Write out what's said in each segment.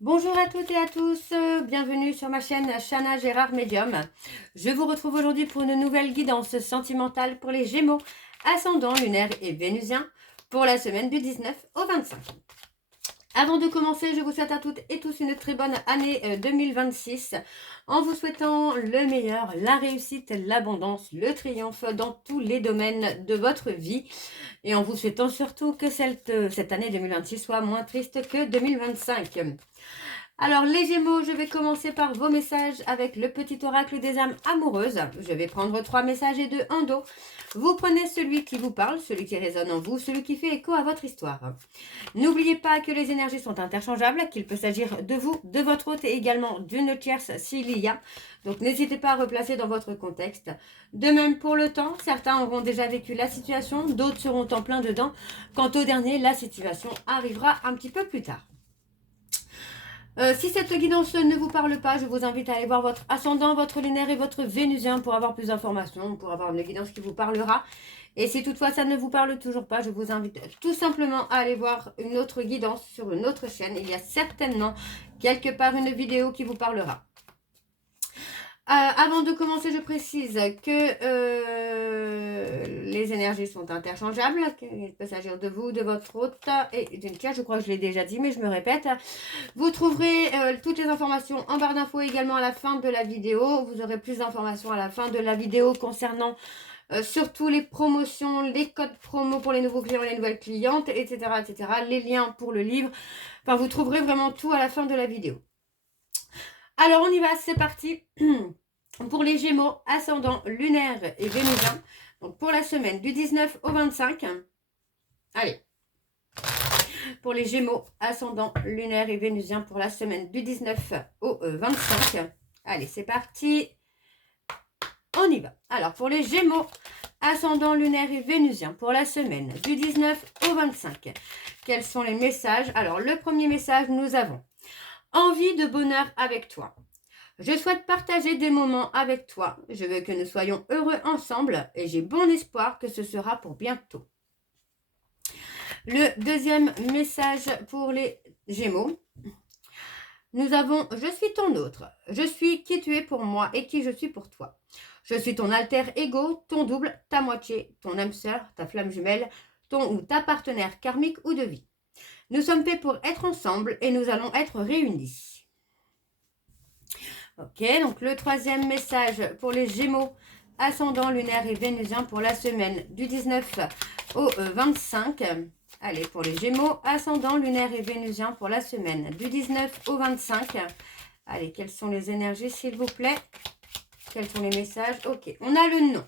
Bonjour à toutes et à tous, bienvenue sur ma chaîne Chana Gérard Medium. Je vous retrouve aujourd'hui pour une nouvelle guidance sentimentale pour les Gémeaux, ascendant lunaire et vénusien pour la semaine du 19 au 25. Avant de commencer, je vous souhaite à toutes et tous une très bonne année 2026 en vous souhaitant le meilleur, la réussite, l'abondance, le triomphe dans tous les domaines de votre vie et en vous souhaitant surtout que cette année 2026 soit moins triste que 2025. Alors les Gémeaux, je vais commencer par vos messages avec le petit oracle des âmes amoureuses. Je vais prendre 3 messages et 2 en dos. Vous prenez celui qui vous parle, celui qui résonne en vous, celui qui fait écho à votre histoire. N'oubliez pas que les énergies sont interchangeables, qu'il peut s'agir de vous, de votre hôte et également d'une tierce s'il y a. Donc n'hésitez pas à replacer dans votre contexte. De même pour le temps, certains auront déjà vécu la situation, d'autres seront en plein dedans. Quant au dernier, la situation arrivera un petit peu plus tard. Si cette guidance ne vous parle pas, je vous invite à aller voir votre ascendant, votre lunaire et votre vénusien pour avoir plus d'informations, pour avoir une guidance qui vous parlera. Et si toutefois ça ne vous parle toujours pas, je vous invite tout simplement à aller voir une autre guidance sur une autre chaîne. Il y a certainement quelque part une vidéo qui vous parlera. Avant de commencer, je précise que les énergies sont interchangeables. Il peut s'agir de vous, de votre hôte et d'une tierce. Je crois que je l'ai déjà dit, mais je me répète. Vous trouverez toutes les informations en barre d'infos également à la fin de la vidéo. Vous aurez plus d'informations à la fin de la vidéo concernant surtout les promotions, les codes promo pour les nouveaux clients et les nouvelles clientes, etc., etc. Les liens pour le livre. Enfin, vous trouverez vraiment tout à la fin de la vidéo. Alors, on y va, c'est parti. Pour les Gémeaux, ascendant lunaire et vénusien. Donc, pour la semaine du 19 au 25. Allez. Pour les Gémeaux, ascendant lunaire et vénusien pour la semaine du 19 au 25. Allez, c'est parti. On y va. Alors, pour les Gémeaux, ascendant lunaire et vénusien pour la semaine du 19 au 25. Quels sont les messages? Alors, le premier message, nous avons envie de bonheur avec toi. Je souhaite partager des moments avec toi. Je veux que nous soyons heureux ensemble et j'ai bon espoir que ce sera pour bientôt. Le deuxième message pour les Gémeaux. Nous avons « Je suis ton autre. Je suis qui tu es pour moi et qui je suis pour toi. Je suis ton alter ego, ton double, ta moitié, ton âme sœur, ta flamme jumelle, ton ou ta partenaire karmique ou de vie. Nous sommes faits pour être ensemble et nous allons être réunis. » Ok, donc le troisième message pour les Gémeaux, ascendant lunaire et vénusien pour la semaine du 19 au 25. Allez, pour les Gémeaux, ascendant lunaire et vénusien pour la semaine du 19 au 25. Allez, quelles sont les énergies, s'il vous plaît? Quels sont les messages? Ok, on a le nom.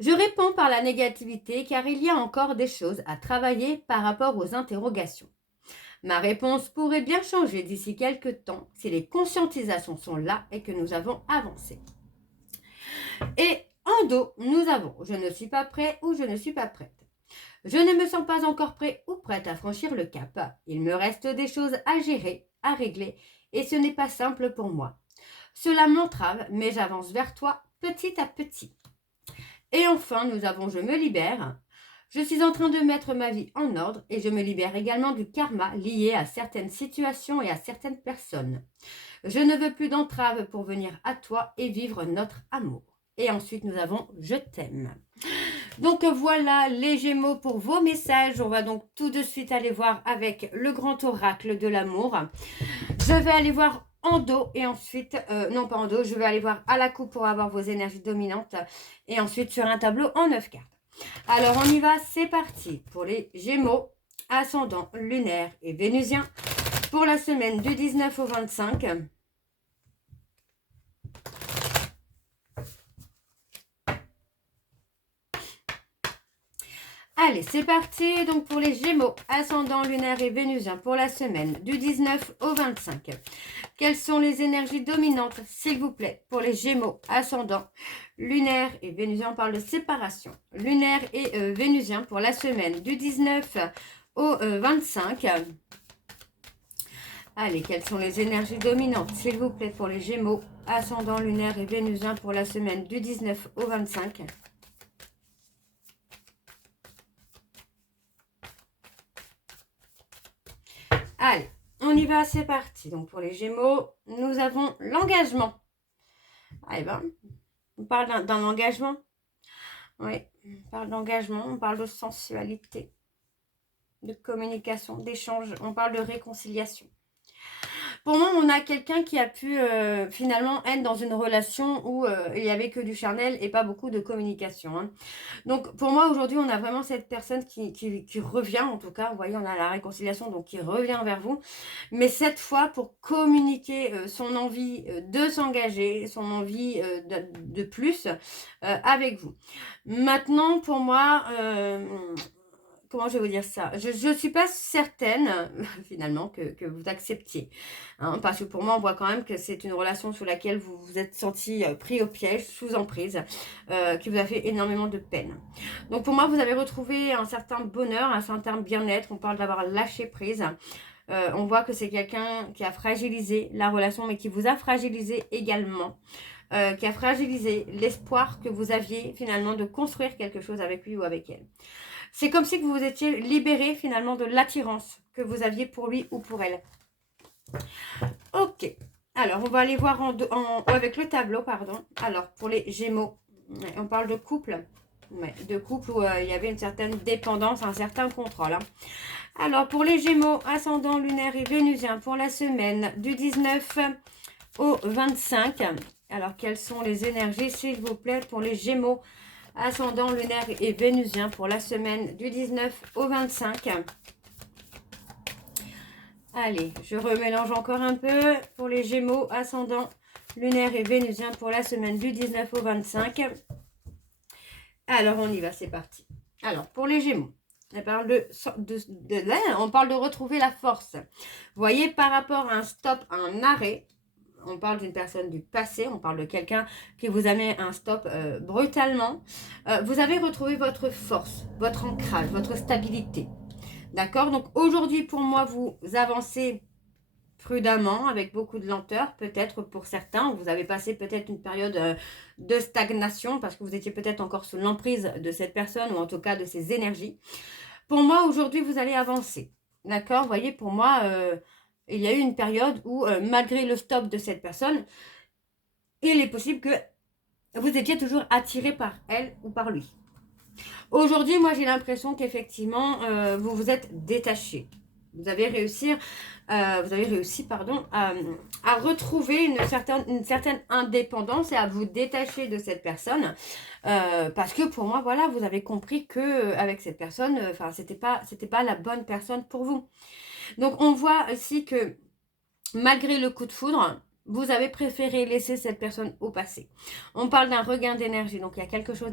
Je réponds par la négativité car il y a encore des choses à travailler par rapport aux interrogations. Ma réponse pourrait bien changer d'ici quelques temps si les conscientisations sont là et que nous avons avancé. Et en dos, nous avons « Je ne suis pas prêt » ou « Je ne suis pas prête ». Je ne me sens pas encore prêt ou prête à franchir le cap. Il me reste des choses à gérer, à régler, et ce n'est pas simple pour moi. Cela m'entrave, mais j'avance vers toi petit à petit. Et enfin, nous avons « Je me libère ». Je suis en train de mettre ma vie en ordre et je me libère également du karma lié à certaines situations et à certaines personnes. Je ne veux plus d'entrave pour venir à toi et vivre notre amour. Et ensuite, nous avons « Je t'aime ». Donc voilà les Gémeaux pour vos messages. On va donc tout de suite aller voir avec le grand oracle de l'amour. Je vais aller voir en dos et ensuite, non pas en dos, je vais aller voir à la coupe pour avoir vos énergies dominantes et ensuite sur un tableau en 9 cartes. Alors on y va, c'est parti pour les Gémeaux, ascendant lunaire et vénusien pour la semaine du 19 au 25. Allez, c'est parti. Donc pour les Gémeaux, ascendant lunaire et vénusien pour la semaine du 19 au 25. Quelles sont les énergies dominantes, s'il vous plaît, pour les Gémeaux, ascendant lunaire et vénusien? On parle de séparation. Lunaire et vénusien pour la semaine du 19 au 25. Allez, quelles sont les énergies dominantes, s'il vous plaît, pour les Gémeaux, ascendant lunaire et vénusien pour la semaine du 19 au 25. Allez, on y va, c'est parti. Donc pour les Gémeaux, nous avons l'engagement. Ah, eh ben, on parle d'un engagement. Oui, on parle d'engagement, on parle de sensualité, de communication, d'échange, on parle de réconciliation. Pour moi, on a quelqu'un qui a pu finalement être dans une relation où il n'y avait que du charnel et pas beaucoup de communication. Hein. Donc pour moi, aujourd'hui, on a vraiment cette personne qui revient, en tout cas, vous voyez, on a la réconciliation, donc qui revient vers vous. Mais cette fois, pour communiquer son envie de s'engager, son envie de plus avec vous. Maintenant, pour moi... comment je vais vous dire ça? Je ne suis pas certaine, finalement, que vous acceptiez. Hein, parce que pour moi, on voit quand même que c'est une relation sous laquelle vous vous êtes senti pris au piège, sous emprise, qui vous a fait énormément de peine. Donc pour moi, vous avez retrouvé un certain bonheur, un certain bien-être. On parle d'avoir lâché prise. On voit que c'est quelqu'un qui a fragilisé la relation, mais qui vous a fragilisé également. Qui a fragilisé l'espoir que vous aviez finalement de construire quelque chose avec lui ou avec elle. C'est comme si vous vous étiez libéré finalement de l'attirance que vous aviez pour lui ou pour elle. Ok. Alors, on va aller voir avec le tableau, pardon. Alors, pour les Gémeaux, on parle de couple. Ouais, de couple où il y avait une certaine dépendance, un certain contrôle. Hein. Alors, pour les Gémeaux, ascendant lunaire et vénusien, pour la semaine du 19 au 25. Alors, quelles sont les énergies, s'il vous plaît, pour les Gémeaux, ascendant lunaire et vénusien pour la semaine du 19 au 25. Allez, je remélange encore un peu pour les Gémeaux, ascendant lunaire et vénusien pour la semaine du 19 au 25. Alors, on y va, c'est parti. Alors, pour les Gémeaux, on parle on parle de retrouver la force. Vous voyez, par rapport à un stop, à un arrêt, on parle d'une personne du passé, on parle de quelqu'un qui vous a mis un stop brutalement. Vous avez retrouvé votre force, votre ancrage, votre stabilité. D'accord? Donc aujourd'hui, pour moi, vous avancez prudemment, avec beaucoup de lenteur, peut-être pour certains. Vous avez passé peut-être une période de stagnation parce que vous étiez peut-être encore sous l'emprise de cette personne ou en tout cas de ses énergies. Pour moi, aujourd'hui, vous allez avancer. D'accord? Vous voyez, pour moi... il y a eu une période où, malgré le stop de cette personne, il est possible que vous étiez toujours attiré par elle ou par lui. Aujourd'hui, moi, j'ai l'impression qu'effectivement, vous vous êtes détaché. Vous avez réussi, à retrouver une certaine indépendance et à vous détacher de cette personne. Parce que pour moi, voilà, vous avez compris que avec cette personne, c'était pas la bonne personne pour vous. Donc, on voit aussi que malgré le coup de foudre, vous avez préféré laisser cette personne au passé. On parle d'un regain d'énergie, donc il y a quelque chose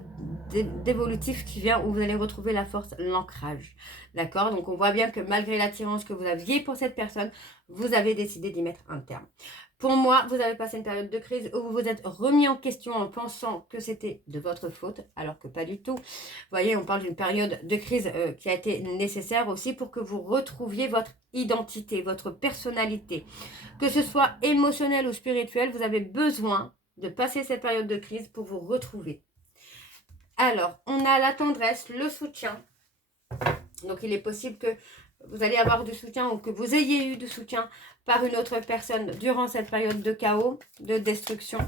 d'évolutif qui vient où vous allez retrouver la force, l'ancrage. D'accord? Donc on voit bien que malgré l'attirance que vous aviez pour cette personne, vous avez décidé d'y mettre un terme. Pour moi, vous avez passé une période de crise où vous vous êtes remis en question en pensant que c'était de votre faute, alors que pas du tout. Vous voyez, on parle d'une période de crise qui a été nécessaire aussi pour que vous retrouviez votre identité, votre personnalité. Que ce soit émotionnel ou spirituel, vous avez besoin de passer cette période de crise pour vous retrouver. Alors, on a la tendresse, le soutien. Donc, il est possible que vous allez avoir du soutien ou que vous ayez eu du soutien par une autre personne durant cette période de chaos, de destruction.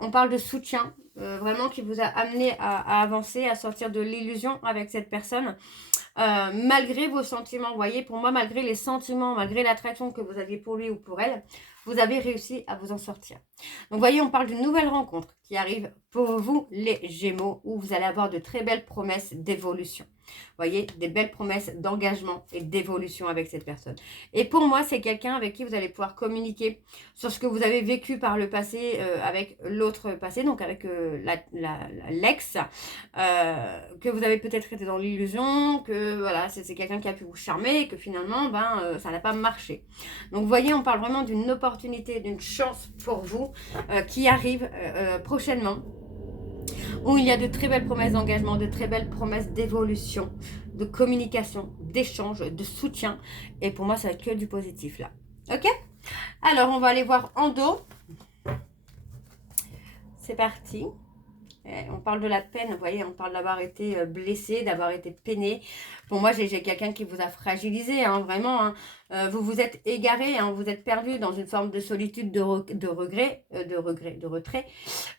On parle de soutien, vraiment qui vous a amené à avancer, à sortir de l'illusion avec cette personne. Malgré vos sentiments, vous voyez, pour moi, malgré les sentiments, malgré l'attraction que vous aviez pour lui ou pour elle, vous avez réussi à vous en sortir. Donc, vous voyez, on parle d'une nouvelle rencontre qui arrive pour vous, les Gémeaux, où vous allez avoir de très belles promesses d'évolution. Vous voyez, des belles promesses d'engagement et d'évolution avec cette personne. Et pour moi, c'est quelqu'un avec qui vous allez pouvoir communiquer sur ce que vous avez vécu par le passé avec l'autre passé, donc avec l'ex, que vous avez peut-être été dans l'illusion, que voilà, c'est quelqu'un qui a pu vous charmer et que finalement, ça n'a pas marché. Donc, vous voyez, on parle vraiment d'une opportunité, d'une chance pour vous qui arrive prochainement, où il y a de très belles promesses d'engagement, de très belles promesses d'évolution, de communication, d'échange, de soutien. Et pour moi, ça va être que du positif là. Ok? Alors, on va aller voir en dos. C'est parti. On parle de la peine, vous voyez, on parle d'avoir été blessé, d'avoir été peiné. Pour moi, j'ai quelqu'un qui vous a fragilisé, hein, vraiment. Hein. Vous vous êtes égaré, hein, vous êtes perdu dans une forme de solitude, de regret, de retrait.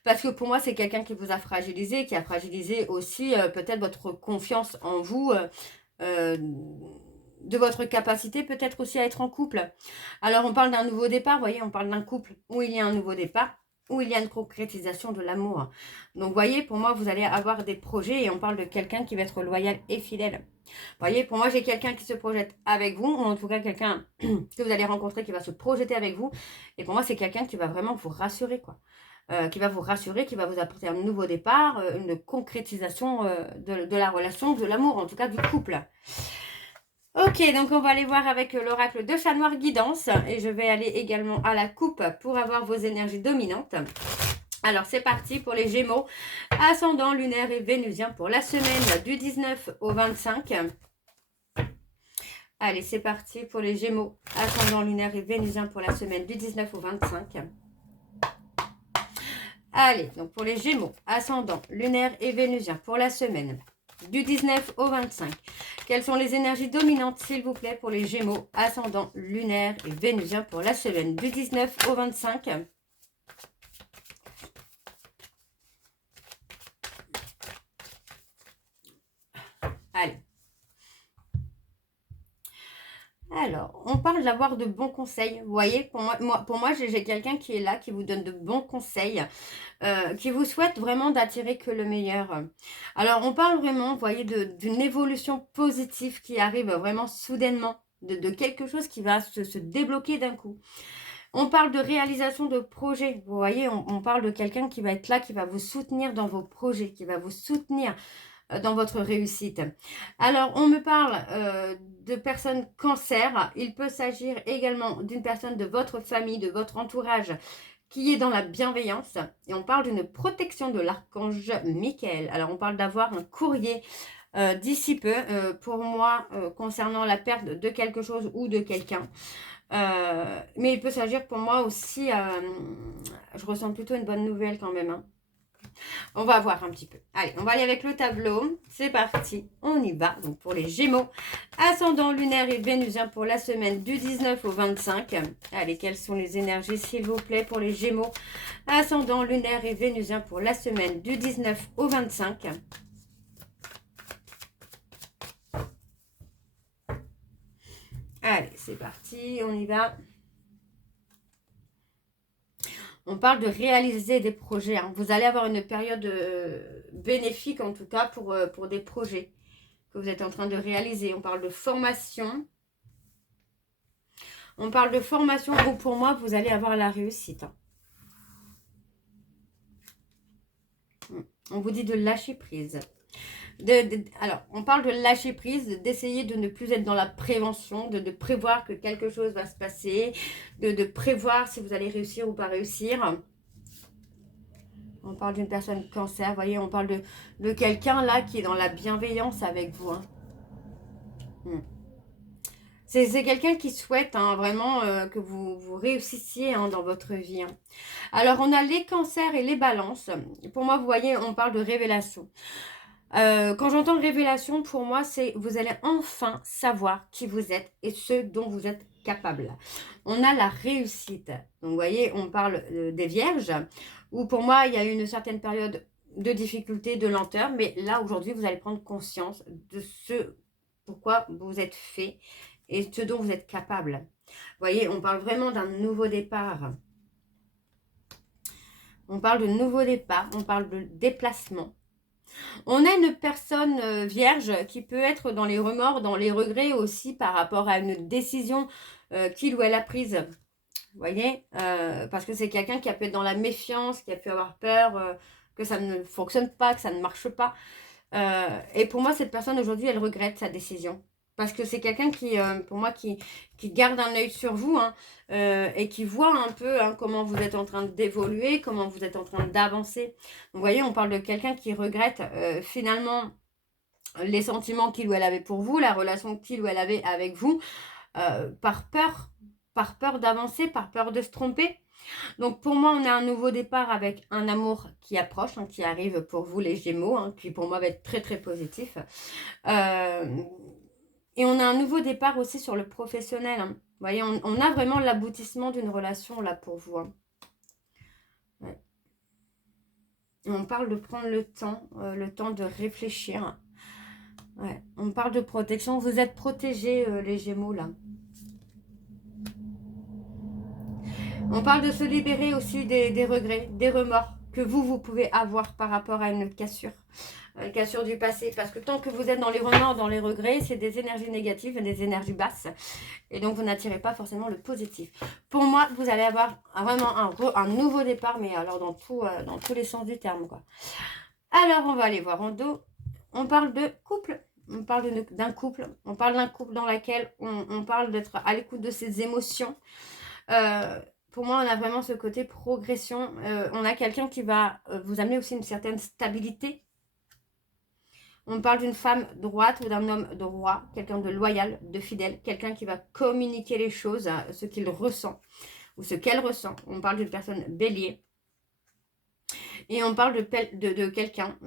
Parce que pour moi, c'est quelqu'un qui vous a fragilisé, qui a fragilisé aussi peut-être votre confiance en vous, de votre capacité peut-être aussi à être en couple. Alors, on parle d'un nouveau départ, vous voyez, on parle d'un couple où il y a un nouveau départ, où il y a une concrétisation de l'amour. Donc, vous voyez, pour moi, vous allez avoir des projets et on parle de quelqu'un qui va être loyal et fidèle. Vous voyez, pour moi, j'ai quelqu'un qui se projette avec vous, ou en tout cas quelqu'un que vous allez rencontrer qui va se projeter avec vous. Et pour moi, c'est quelqu'un qui va vraiment vous rassurer, quoi. Qui va vous rassurer, qui va vous apporter un nouveau départ, une concrétisation de la relation, de l'amour, en tout cas du couple. Ok, donc on va aller voir avec l'oracle de Chat Noir Guidance. Et je vais aller également à la coupe pour avoir vos énergies dominantes. Alors, c'est parti pour les Gémeaux, ascendant lunaire et vénusien pour la semaine du 19 au 25. Allez, c'est parti pour les Gémeaux, ascendant lunaire et vénusien pour la semaine du 19 au 25. Allez, donc pour les Gémeaux, ascendant lunaire et vénusien pour la semaine du 19 au 25. Quelles sont les énergies dominantes, s'il vous plaît, pour les Gémeaux, ascendant lunaire et vénusien pour la semaine du 19 au 25? Allez. Alors, on parle d'avoir de bons conseils. Vous voyez, pour moi j'ai quelqu'un qui est là, qui vous donne de bons conseils, qui vous souhaite vraiment d'attirer que le meilleur. Alors, on parle vraiment, vous voyez, d'une évolution positive qui arrive vraiment soudainement, de quelque chose qui va se débloquer d'un coup. On parle de réalisation de projets. Vous voyez, on parle de quelqu'un qui va être là, qui va vous soutenir dans vos projets, qui va vous soutenir dans votre réussite. Alors, on me parle de personnes cancer. Il peut s'agir également d'une personne de votre famille, de votre entourage, qui est dans la bienveillance. Et on parle d'une protection de l'archange Michael. Alors, on parle d'avoir un courrier d'ici peu, pour moi, concernant la perte de quelque chose ou de quelqu'un. Mais il peut s'agir pour moi aussi, je ressens plutôt une bonne nouvelle quand même, hein. On va voir un petit peu. Allez, on va aller avec le tableau. C'est parti, on y va. Donc pour les Gémeaux, ascendant lunaire et vénusien pour la semaine du 19 au 25. Allez, quelles sont les énergies, s'il vous plaît, pour les Gémeaux, ascendant lunaire et vénusien pour la semaine du 19 au 25. Allez, c'est parti, on y va. On parle de réaliser des projets. Hein. Vous allez avoir une période bénéfique, en tout cas, pour des projets que vous êtes en train de réaliser. On parle de formation. On parle de formation où, pour moi, vous allez avoir la réussite. Hein. On vous dit de lâcher prise. Alors, on parle de lâcher prise, d'essayer de ne plus être dans la prévention, de prévoir que quelque chose va se passer, de prévoir si vous allez réussir ou pas réussir. On parle d'une personne cancer, vous voyez, on parle de quelqu'un là qui est dans la bienveillance avec vous. Hein. C'est quelqu'un qui souhaite hein, vraiment que vous réussissiez hein, dans votre vie. Hein. Alors, on a les cancers et les balances. Pour moi, vous voyez, on parle de révélation. Quand j'entends révélation, pour moi, c'est vous allez enfin savoir qui vous êtes et ce dont vous êtes capable. On a la réussite. Donc, vous voyez, on parle des vierges, où pour moi, il y a eu une certaine période de difficulté, de lenteur, mais là, aujourd'hui, vous allez prendre conscience de ce pourquoi vous êtes fait et ce dont vous êtes capable. Vous voyez, on parle vraiment d'un nouveau départ. On parle de nouveau départ, on parle de déplacement. On a une personne vierge qui peut être dans les remords, dans les regrets aussi par rapport à une décision qu'il ou elle a prise. Vous voyez parce que c'est quelqu'un qui a pu être dans la méfiance, qui a pu avoir peur que ça ne fonctionne pas, que ça ne marche pas. Et pour moi, cette personne aujourd'hui, elle regrette sa décision. Parce que c'est quelqu'un qui, pour moi, qui garde un œil sur vous hein, et qui voit un peu hein, comment vous êtes en train d'évoluer, comment vous êtes en train d'avancer. Vous voyez, on parle de quelqu'un qui regrette finalement les sentiments qu'il ou elle avait pour vous, la relation qu'il ou elle avait avec vous, par peur d'avancer, par peur de se tromper. Donc pour moi, on a un nouveau départ avec un amour qui approche, hein, qui arrive pour vous les Gémeaux, hein, qui pour moi va être très très positif. Et on a un nouveau départ aussi sur le professionnel. Hein. Vous voyez, on a vraiment l'aboutissement d'une relation là pour vous. Hein. Ouais. Et on parle de prendre le temps de réfléchir. Ouais. On parle de protection. Vous êtes protégés, les Gémeaux, là. On parle de se libérer aussi des regrets, des remords que vous pouvez avoir par rapport à une cassure du passé. Parce que tant que vous êtes dans les remords, dans les regrets, c'est des énergies négatives, des énergies basses. Et donc, vous n'attirez pas forcément le positif. Pour moi, vous allez avoir vraiment un nouveau départ, mais alors dans tous les sens du terme, quoi. Alors, on va aller voir en dos. On parle de couple. On parle d'un couple. On parle d'un couple dans lequel on parle d'être à l'écoute de ses émotions. Pour moi, on a vraiment ce côté progression. On a quelqu'un qui va vous amener aussi une certaine stabilité. On parle d'une femme droite ou d'un homme droit, quelqu'un de loyal, de fidèle, quelqu'un qui va communiquer les choses, ce qu'il ressent ou ce qu'elle ressent. On parle d'une personne bélier. Et on parle de quelqu'un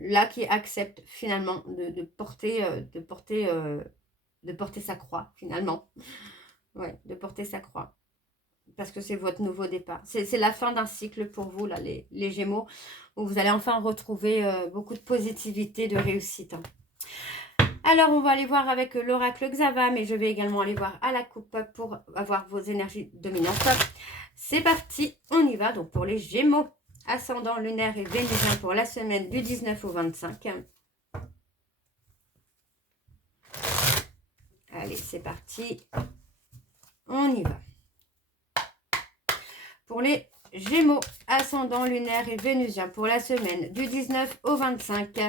là qui accepte finalement de porter sa croix finalement. Ouais, de porter sa croix. Parce que c'est votre nouveau départ. C'est la fin d'un cycle pour vous, là, les Gémeaux, où vous allez enfin retrouver beaucoup de positivité, de réussite. Hein. Alors, on va aller voir avec l'oracle Xava, mais je vais également aller voir à la coupe pour avoir vos énergies dominantes. C'est parti, on y va. Donc, pour les Gémeaux, ascendant lunaire et vénusien pour la semaine du 19 au 25. Allez, c'est parti. On y va. Pour les Gémeaux, ascendant lunaire et vénusien pour la semaine du 19 au 25.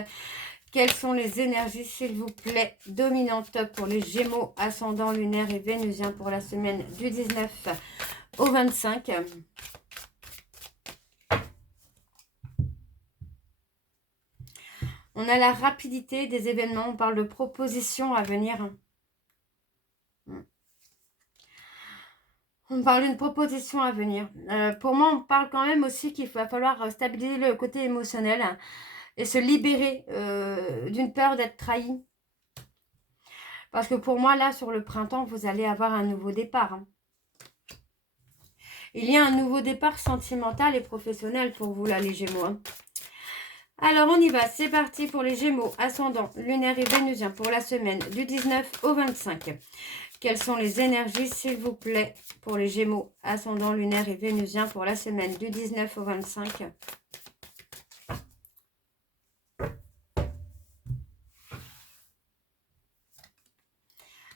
Quelles sont les énergies, s'il vous plaît, dominantes pour les Gémeaux, ascendant lunaire et vénusien pour la semaine du 19 au 25. On a la rapidité des événements, on parle de propositions à venir. On parle d'une proposition à venir. Pour moi, on parle quand même aussi qu'il va falloir stabiliser le côté émotionnel et se libérer d'une peur d'être trahi. Parce que pour moi, là, sur le printemps, vous allez avoir un nouveau départ. Hein. Il y a un nouveau départ sentimental et professionnel pour vous, là, les Gémeaux. Hein. Alors, on y va. C'est parti pour les Gémeaux, ascendant, lunaire et vénusien pour la semaine du 19 au 25. Quelles sont les énergies, s'il vous plaît, pour les Gémeaux, ascendant, lunaire et vénusien pour la semaine du 19 au 25?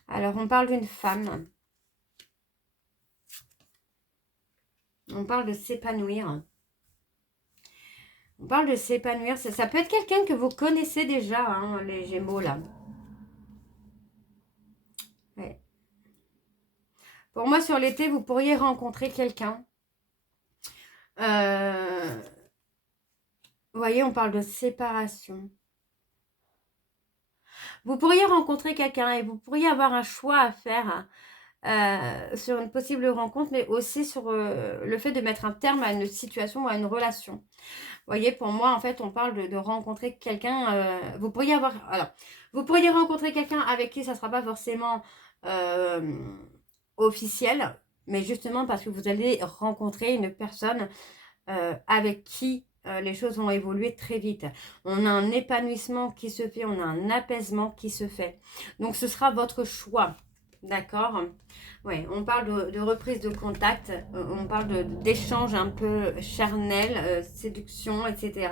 Alors, on parle d'une femme. On parle de s'épanouir. On parle de s'épanouir. Ça peut être quelqu'un que vous connaissez déjà, hein, les Gémeaux, là. Ouais. Pour moi, sur l'été, vous pourriez rencontrer quelqu'un. Vous voyez, on parle de séparation. Vous pourriez rencontrer quelqu'un et vous pourriez avoir un choix à faire sur une possible rencontre, mais aussi sur le fait de mettre un terme à une situation ou à une relation. Vous voyez, pour moi, en fait, on parle de rencontrer quelqu'un. Vous pourriez rencontrer quelqu'un avec qui ça ne sera pas forcément officiel, mais justement parce que vous allez rencontrer une personne avec qui les choses vont évoluer très vite. On a un épanouissement qui se fait, on a un apaisement qui se fait. Donc, ce sera votre choix. D'accord. Ouais, on parle de reprise de contact, on parle d'échange un peu charnel, séduction, etc.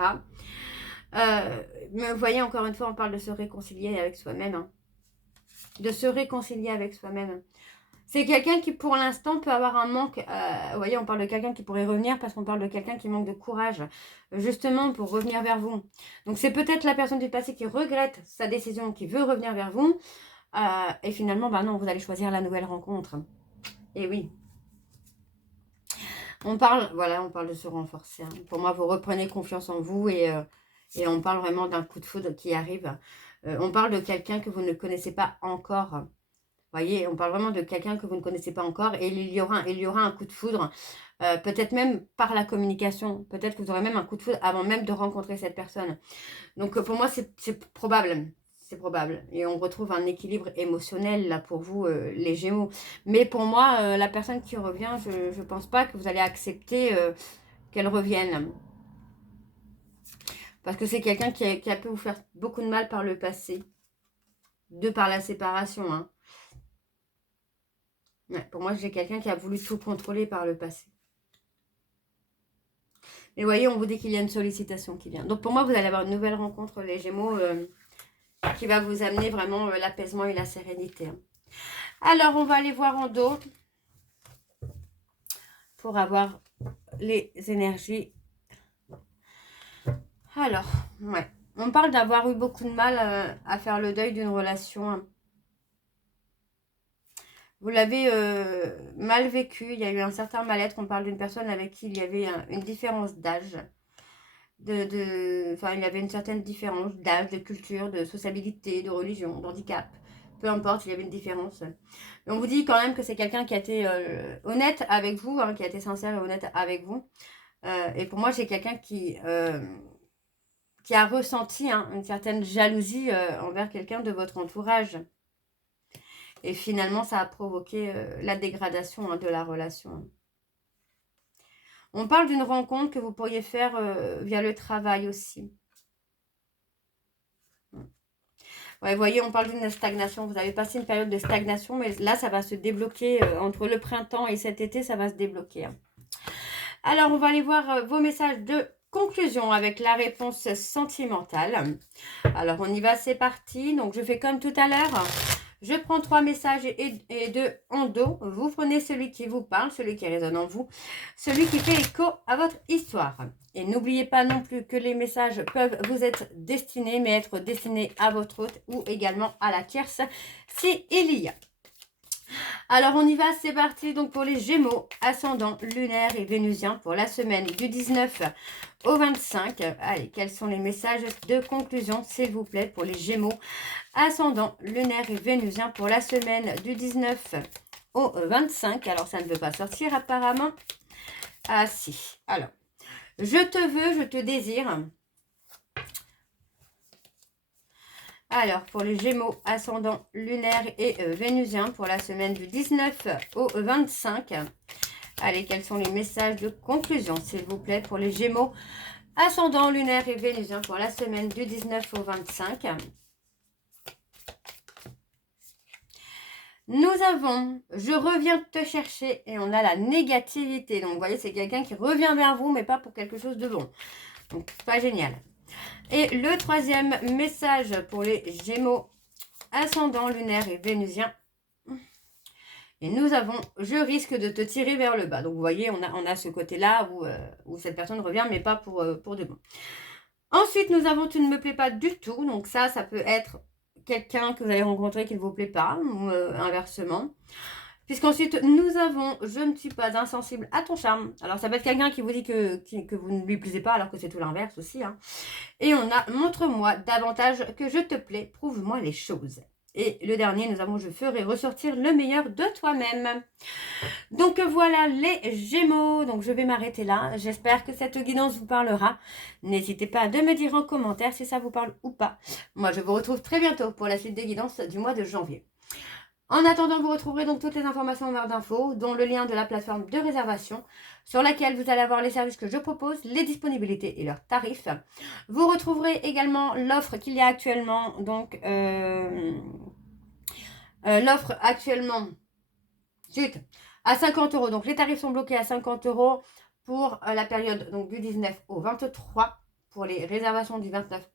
Mais vous voyez, encore une fois, on parle de se réconcilier avec soi-même. Hein. De se réconcilier avec soi-même. C'est quelqu'un qui, pour l'instant, peut avoir un manque. Vous voyez, on parle de quelqu'un qui pourrait revenir parce qu'on parle de quelqu'un qui manque de courage, justement, pour revenir vers vous. Donc, c'est peut-être la personne du passé qui regrette sa décision, qui veut revenir vers vous. Et finalement, bah non, vous allez choisir la nouvelle rencontre. Et oui. On parle de se renforcer. Hein. Pour moi, vous reprenez confiance en vous et on parle vraiment d'un coup de foudre qui arrive. On parle de quelqu'un que vous ne connaissez pas encore. voyez, on parle vraiment de quelqu'un que vous ne connaissez pas encore et il y aura un coup de foudre, peut-être même par la communication. Peut-être que vous aurez même un coup de foudre avant même de rencontrer cette personne. Donc pour moi, c'est probable. C'est probable. Et on retrouve un équilibre émotionnel là pour vous, les Gémeaux. Mais pour moi, la personne qui revient, je ne pense pas que vous allez accepter qu'elle revienne. Parce que c'est quelqu'un qui a pu vous faire beaucoup de mal par le passé. De par la séparation. Hein. Ouais, pour moi, j'ai quelqu'un qui a voulu tout contrôler par le passé. Et vous voyez, on vous dit qu'il y a une sollicitation qui vient. Donc pour moi, vous allez avoir une nouvelle rencontre, les Gémeaux, qui va vous amener vraiment l'apaisement et la sérénité. Hein. Alors, on va aller voir en dos pour avoir les énergies. Alors, ouais. On parle d'avoir eu beaucoup de mal à faire le deuil d'une relation. Hein. Vous l'avez mal vécu, il y a eu un certain mal-être. On parle d'une personne avec qui il y avait une différence d'âge. Enfin, il y avait une certaine différence d'âge, de culture, de sociabilité, de religion, d'handicap. Peu importe, il y avait une différence. Et on vous dit quand même que c'est quelqu'un qui a été honnête avec vous, hein, qui a été sincère et honnête avec vous. Et pour moi, c'est quelqu'un qui a ressenti une certaine jalousie envers quelqu'un de votre entourage. Et finalement, ça a provoqué la dégradation de la relation. On parle d'une rencontre que vous pourriez faire via le travail aussi. Ouais, vous voyez, on parle d'une stagnation. Vous avez passé une période de stagnation, mais là, ça va se débloquer. Entre le printemps et cet été, ça va se débloquer. Hein. Alors, on va aller voir vos messages de conclusion avec la réponse sentimentale. Alors, on y va, c'est parti. Donc, je fais comme tout à l'heure. Je prends 3 messages et 2 en dos. Vous prenez celui qui vous parle, celui qui résonne en vous, celui qui fait écho à votre histoire. Et n'oubliez pas non plus que les messages peuvent vous être destinés, mais être destinés à votre hôte ou également à la tierce, si il y a. Alors on y va, c'est parti donc pour les Gémeaux, ascendant lunaire et vénusien pour la semaine du 19 au 25. Allez, quels sont les messages de conclusion s'il vous plaît pour les Gémeaux, ascendant lunaire et vénusien pour la semaine du 19 au 25. Alors ça ne veut pas sortir apparemment. Ah si, alors, je te veux, je te désire. Alors, pour les Gémeaux, ascendant lunaire et vénusien pour la semaine du 19 au 25. Allez, quels sont les messages de conclusion, s'il vous plaît, pour les Gémeaux, ascendant lunaire et vénusien pour la semaine du 19 au 25. Nous avons, je reviens te chercher et on a la négativité. Donc, vous voyez, c'est quelqu'un qui revient vers vous, mais pas pour quelque chose de bon. Donc, pas génial. Et le troisième message pour les Gémeaux, ascendant lunaire et vénusien. Et nous avons, je risque de te tirer vers le bas. Donc, vous voyez, on a ce côté-là où cette personne revient, mais pas pour de bon. Ensuite, nous avons, tu ne me plais pas du tout. Donc, ça peut être quelqu'un que vous allez rencontrer qui ne vous plaît pas, ou inversement. Puisqu'ensuite, nous avons, je ne suis pas insensible à ton charme. Alors, ça peut être quelqu'un qui vous dit que vous ne lui plaisez pas, alors que c'est tout l'inverse aussi. Hein. Et on a, montre-moi davantage que je te plais, prouve-moi les choses. Et le dernier, nous avons, je ferai ressortir le meilleur de toi-même. Donc voilà les Gémeaux. Donc je vais m'arrêter là. J'espère que cette guidance vous parlera. N'hésitez pas de me dire en commentaire si ça vous parle ou pas. Moi, je vous retrouve très bientôt pour la suite des guidances du mois de janvier. En attendant, vous retrouverez donc toutes les informations en barre d'infos, dont le lien de la plateforme de réservation, sur laquelle vous allez avoir les services que je propose, les disponibilités et leurs tarifs. Vous retrouverez également l'offre qu'il y a actuellement, donc l'offre actuellement, à 50 €. Donc les tarifs sont bloqués à 50 € pour la période donc, du 19 au 23, pour les réservations du 29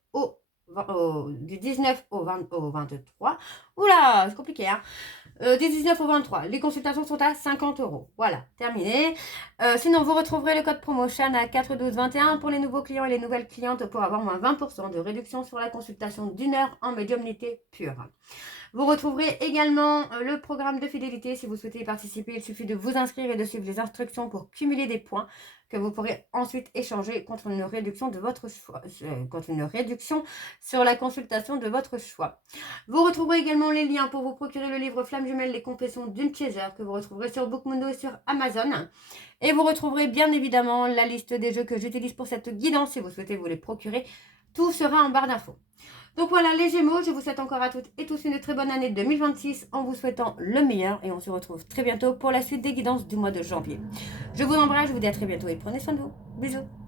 du 19 au 23. Oula, c'est compliqué, hein. Du 19 au 23. Les consultations sont à 50 €. Voilà, terminé. Sinon, vous retrouverez le code promo Shana 41221 pour les nouveaux clients et les nouvelles clientes pour avoir moins 20% de réduction sur la consultation d'1 heure en médiumnité pure. Vous retrouverez également le programme de fidélité. Si vous souhaitez y participer, il suffit de vous inscrire et de suivre les instructions pour cumuler des points que vous pourrez ensuite échanger contre une réduction de votre choix, contre une réduction sur la consultation de votre choix. Vous retrouverez également les liens pour vous procurer le livre Flamme Jumelle, les confessions d'une chaser, que vous retrouverez sur Bookmundo et sur Amazon. Et vous retrouverez bien évidemment la liste des jeux que j'utilise pour cette guidance. Si vous souhaitez vous les procurer, tout sera en barre d'infos. Donc voilà les Gémeaux, je vous souhaite encore à toutes et tous une très bonne année 2026 en vous souhaitant le meilleur et on se retrouve très bientôt pour la suite des guidances du mois de janvier. Je vous embrasse, je vous dis à très bientôt et prenez soin de vous. Bisous.